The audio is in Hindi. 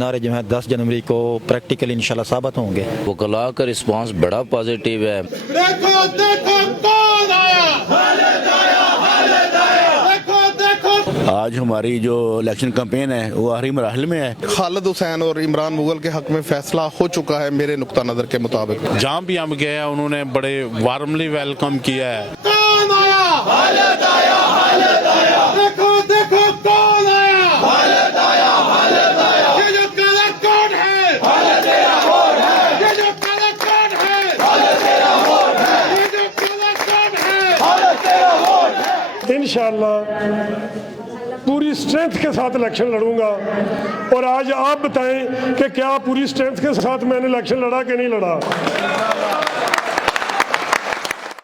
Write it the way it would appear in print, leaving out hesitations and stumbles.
नारे जो है 10 जनवरी को प्रैक्टिकली इंशाल्लाह साबित होंगे। वकला का रिस्पांस बड़ा पॉजिटिव है। देखो देखो कौन आया, देखो देखो। आज हमारी जो इलेक्शन कैंपेन है वो आखिरी मराहल में है। खालिद हुसैन और इमरान मुगल के हक में फैसला हो चुका है मेरे नुक्ता नजर के मुताबिक। जहाँ भी हम गए हैं उन्होंने बड़े वार्मली वेलकम किया है। कौन आया, खालिद आया, खालिद आया। देखो देखो कौन आया, खालिद आया, खालिद आया। ये जो काला कोड है, खालिद तेरा वोट है। ये जो काला कोड है, खालिद तेरा वोट है। ये जो काला कोड है, खालिद तेरा वोट है। इंशाअल्लाह पूरी स्ट्रेंथ के साथ इलेक्शन लड़ूंगा। और आज आप बताएं कि क्या पूरी स्ट्रेंथ के साथ मैंने इलेक्शन लड़ा कि नहीं लड़ा।